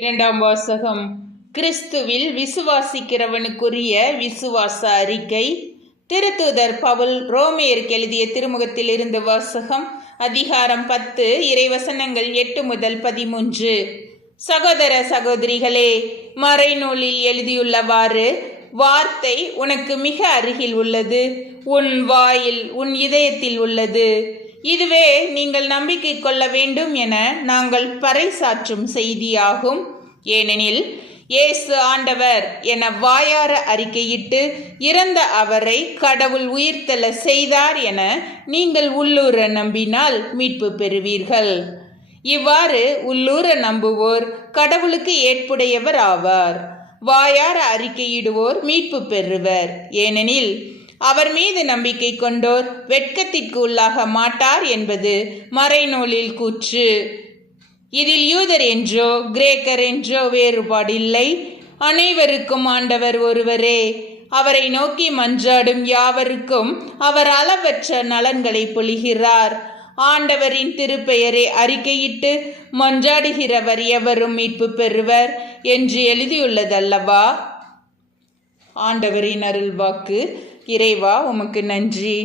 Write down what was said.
இரண்டாம் வாசகம். கிறிஸ்துவில் விசுவாசிக்கிறவனுக்குரிய விசுவாச அறிக்கை. திருத்தூதர் பவுல் ரோமேயருக்கு எழுதிய திருமுகத்தில் இருந்து வாசகம். அதிகாரம் 10, இறைவசனங்கள் 8 முதல் 13. சகோதர சகோதரிகளே, மறைநூலில் எழுதியுள்ளவாறு, வார்த்தை உனக்கு மிக அருகில் உள்ளது, உன் வாயில் உன் இதயத்தில் உள்ளது, இதுவே நீங்கள் நம்பிக்கை கொள்ள வேண்டும் என நாங்கள் பறைசாற்றும் செய்தியாகும். ஏனெனில் இயேசு ஆண்டவர் என வாயார அறிக்கையிட்டு இறந்த அவரை கடவுள் உயிர்த்தெழ செய்தார் என நீங்கள் உள்ளூர நம்பினால் மீட்பு பெறுவீர்கள். இவ்வாறு உள்ளூர நம்புவோர் கடவுளுக்கு ஏற்புடையவர் ஆவார். வாயார அறிக்கையிடுவோர் மீட்பு பெறுவர். ஏனெனில் அவர் மீது நம்பிக்கை கொண்டோர் வெட்கத்திற்கு உள்ளாக மாட்டார் என்பது மறைநூலில் கூற்று. இதில் யூதர் என்றோ கிரேக்கர் என்றோ வேறுபாடில்லை, அனைவருக்கும் ஆண்டவர் ஒருவரே. அவரை நோக்கி மன்றாடும் யாவருக்கும் அவர் அளவற்ற நலன்களை பொழிகிறார். ஆண்டவரின் திருப்பெயரை அறிக்கையிட்டு மன்றாடுகிறவர் எவரும் மீட்பு பெறுவர் என்று எழுதியுள்ளதல்லவா? ஆண்டவரின் அருள்வாக்கு. இறைவா, உமக்கு நன்றி.